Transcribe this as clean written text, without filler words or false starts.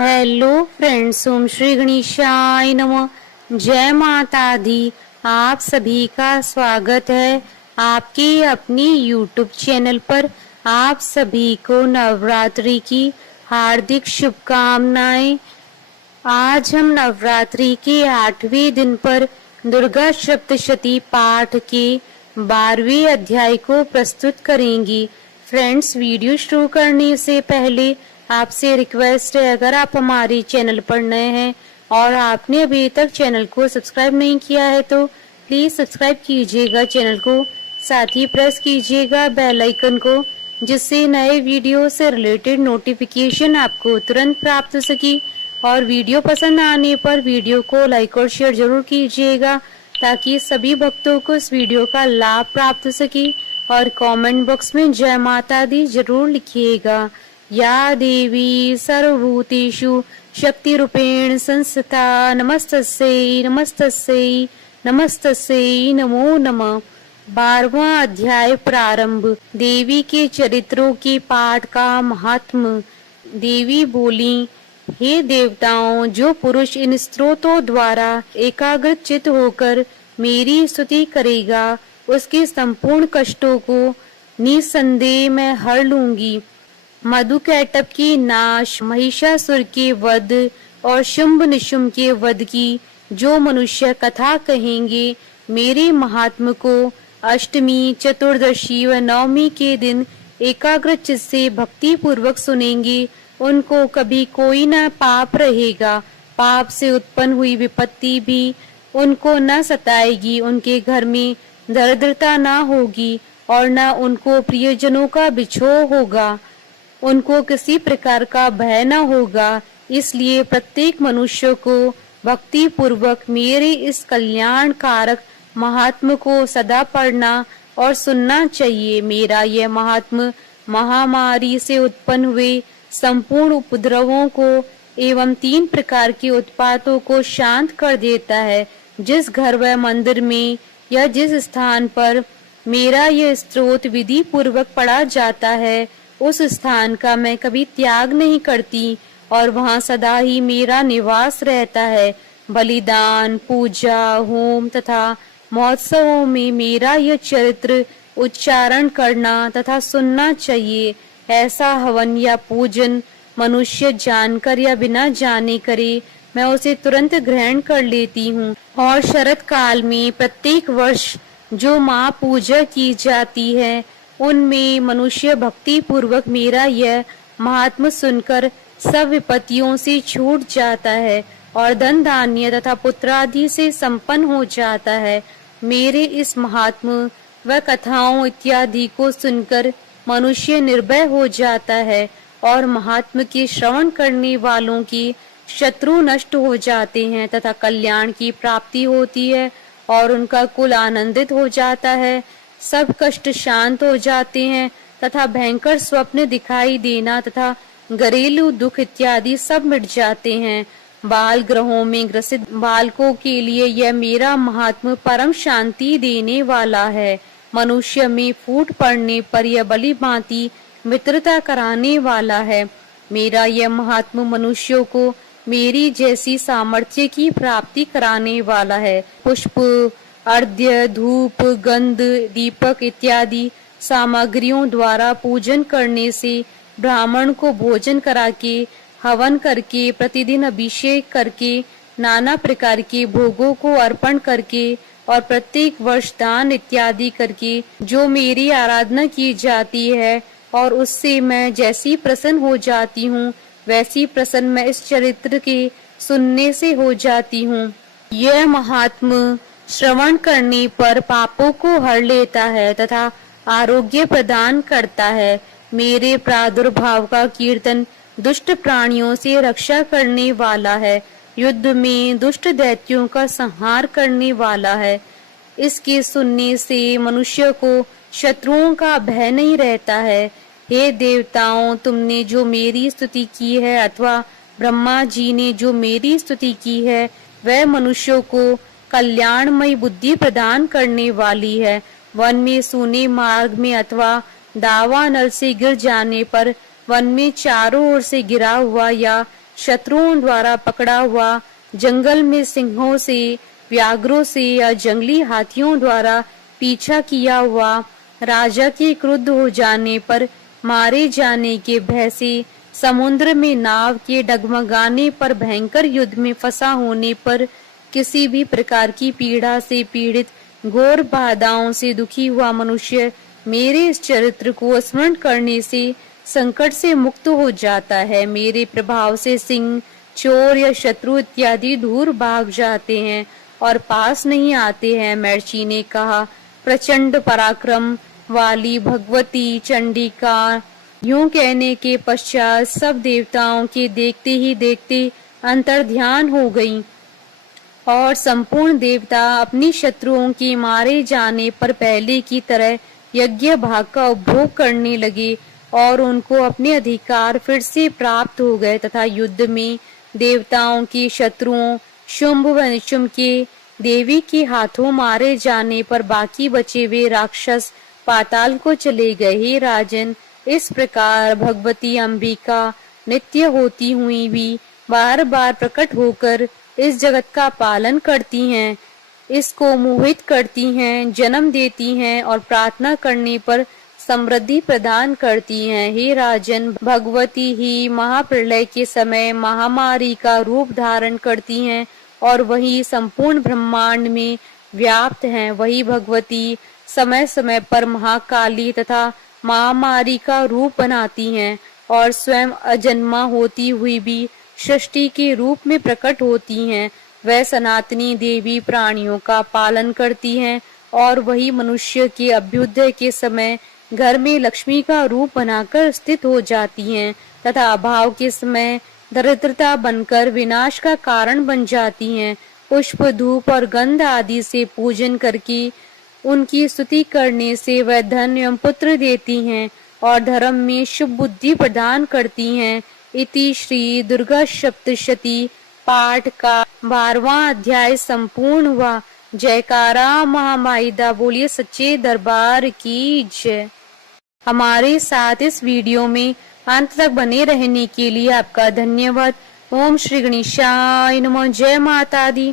Hello friends, ओम श्री गणेशाय नमः। जय माता दी। आप सभी का स्वागत है आपके अपने यूट्यूब चैनल पर। आप सभी को नवरात्रि की हार्दिक शुभकामनाएं। आज हम नवरात्रि के 8वें दिन पर दुर्गा सप्तशती पाठ के 12वें अध्याय को प्रस्तुत करेंगी। फ्रेंड्स, वीडियो शुरू करने से पहले आपसे रिक्वेस्ट है, अगर आप हमारे चैनल पर नए हैं और आपने अभी तक चैनल को सब्सक्राइब नहीं किया है तो प्लीज सब्सक्राइब कीजिएगा चैनल को, साथ ही प्रेस कीजिएगा बेल आइकन को, जिससे नए वीडियो से रिलेटेड नोटिफिकेशन आपको तुरंत प्राप्त हो सके। और वीडियो पसंद आने पर वीडियो को लाइक और शेयर जरूर कीजिएगा ताकि सभी भक्तों को इस वीडियो का लाभ प्राप्त हो सके। और कमेंट बॉक्स में जय माता दी जरूर लिखिएगा। या देवी सर्वभूतेषु शक्ति रूपेण संस्थिता नमस्तस्यै नमस्तस्यै नमस्तस्यै नमो नमः। 12वां अध्याय प्रारंभ। देवी के चरित्रों के पाठ का महात्म्य। देवी बोली, हे देवताओं, जो पुरुष इन स्तोत्रों द्वारा एकाग्रचित होकर मेरी स्तुति करेगा उसके संपूर्ण कष्टों को निसंदेह मैं हर लूंगी। मधुकैटभ की नाश, महिषासुर के वध और शुंभ निशुंभ के वध की जो मनुष्य कथा कहेंगे, मेरे महात्म को अष्टमी, चतुर्दशी व नवमी के दिन एकाग्रचित से भक्ति पूर्वक सुनेंगे, उनको कभी कोई न पाप रहेगा। पाप से उत्पन्न हुई विपत्ति भी उनको न सताएगी। उनके घर में दरिद्रता न होगी और न उनको प्रियजनों का बिछोह होगा। उनको किसी प्रकार का भय न होगा। इसलिए प्रत्येक मनुष्य को भक्ति पूर्वक मेरे इस कल्याण कारक महात्म को सदा पढ़ना और सुनना चाहिए। मेरा यह महात्म महामारी से उत्पन्न हुए संपूर्ण उपद्रवों को एवं 3 प्रकार के उत्पातों को शांत कर देता है। जिस घर व मंदिर में या जिस स्थान पर मेरा यह स्तोत्र विधि पूर्वक पढ़ा जाता है, उस स्थान का मैं कभी त्याग नहीं करती और वहाँ सदा ही मेरा निवास रहता है। बलिदान, पूजा, होम तथा महोत्सवों में मेरा यह चरित्र उच्चारण करना तथा सुनना चाहिए। ऐसा हवन या पूजन मनुष्य जानकर या बिना जाने करे, मैं उसे तुरंत ग्रहण कर लेती हूँ। और शरद काल में प्रत्येक वर्ष जो माँ पूजा की जाती है, उनमें मनुष्य भक्ति पूर्वक मेरा यह महात्म सुनकर सब विपत्तियों से छूट जाता है और धन धान्य तथा पुत्र आदि से संपन्न हो जाता है। मेरे इस महात्म व कथाओं इत्यादि को सुनकर मनुष्य निर्भय हो जाता है और महात्म के श्रवण करने वालों की शत्रु नष्ट हो जाते हैं तथा कल्याण की प्राप्ति होती है और उनका कुल आनंदित हो जाता है। सब कष्ट शांत हो जाते हैं तथा भयंकर स्वप्न दिखाई देना तथा घरेलू दुख इत्यादि सब मिट जाते हैं। बाल ग्रहों में ग्रसित बालकों के लिए यह मेरा महात्म परम शांति देने वाला है। मनुष्य में फूट पड़ने पर यह बलि भांति मित्रता कराने वाला है। मेरा यह महात्म मनुष्यों को मेरी जैसी सामर्थ्य की प्राप्ति कराने वाला है। पुष्प, अर्घ्य, धूप, गंध, दीपक इत्यादि सामग्रियों द्वारा पूजन करने से, ब्राह्मण को भोजन करा के, हवन करके, प्रतिदिन अभिषेक करके, नाना प्रकार के भोगों को अर्पण करके और प्रत्येक वर्ष दान इत्यादि करके जो मेरी आराधना की जाती है और उससे मैं जैसी प्रसन्न हो जाती हूँ, वैसी प्रसन्न मैं इस चरित्र के सुनने से हो जाती हूँ। यह महात्म श्रवण करने पर पापों को हर लेता है तथा आरोग्य प्रदान करता है। मेरे प्रादुर्भाव का कीर्तन दुष्ट प्राणियों से रक्षा करने वाला है। युद्ध में दुष्ट दैत्यों का संहार करने वाला है। इसके सुनने से मनुष्य को शत्रुओं का भय नहीं रहता है। हे देवताओं, तुमने जो मेरी स्तुति की है अथवा ब्रह्मा जी ने जो मेरी स्तुति की है, वह मनुष्यों को कल्याणमयी बुद्धि प्रदान करने वाली है। वन में सूने मार्ग में अथवा दावानल से गिर जाने पर वन में चारों ओर से गिरा हुआ या शत्रुओं द्वारा पकड़ा हुआ, जंगल में सिंहों से, व्याघ्रों से या जंगली हाथियों द्वारा पीछा किया हुआ, राजा के क्रुद्ध हो जाने पर मारे जाने के भय से, समुद्र में नाव के डगमगाने पर, भयंकर युद्ध में फंसा होने पर, किसी भी प्रकार की पीड़ा से पीड़ित, घोर बाधाओं से दुखी हुआ मनुष्य मेरे इस चरित्र को स्मरण करने से संकट से मुक्त हो जाता है। मेरे प्रभाव से सिंह, चोर या शत्रु इत्यादि दूर भाग जाते हैं और पास नहीं आते हैं। महर्षि ने कहा, प्रचंड पराक्रम वाली भगवती चंडिका यूं कहने के पश्चात सब देवताओं के देखते ही देखते अंतर्ध्यान हो गईं और संपूर्ण देवता अपनी शत्रुओं के मारे जाने पर पहले की तरह यज्ञ भाग का उपभोग करने लगे और उनको अपने अधिकार फिर से प्राप्त हो गए तथा युद्ध में देवताओं के शत्रुओं शुंभ व निशुंभ के देवी के हाथों मारे जाने पर बाकी बचे हुए राक्षस पाताल को चले गए। हे राजन, इस प्रकार भगवती अंबिका नित्य होती हुई भी बार बार प्रकट होकर इस जगत का पालन करती हैं, इसको मोहित करती हैं, जन्म देती हैं और प्रार्थना करने पर समृद्धि प्रदान करती हैं। हे राजन, भगवती ही महाप्रलय के समय महामारी का रूप धारण करती हैं और वही संपूर्ण ब्रह्मांड में व्याप्त हैं। वही भगवती समय समय पर महाकाली तथा महामारी का रूप बनाती हैं और स्वयं अजन्मा होती हुई भी सृष्टि के रूप में प्रकट होती हैं। वह सनातनी देवी प्राणियों का पालन करती हैं और वही मनुष्य के अभ्युदय के समय घर में लक्ष्मी का रूप बनाकर स्थित हो जाती हैं तथा अभाव के समय दरिद्रता बनकर विनाश का कारण बन जाती हैं। पुष्प, धूप और गंध आदि से पूजन करके उनकी स्तुति करने से वह धन एवं पुत्र देती हैं और धर्म में शुभ बुद्धि प्रदान करती हैं। इति श्री दुर्गा सप्तशती पाठ का 12वां अध्याय संपूर्ण हुआ। जयकारा महामाई दा, बोलिए सच्चे दरबार की जय। हमारे साथ इस वीडियो में अंत तक बने रहने के लिए आपका धन्यवाद। ओम श्री गणेशाय नमः। जय माता दी।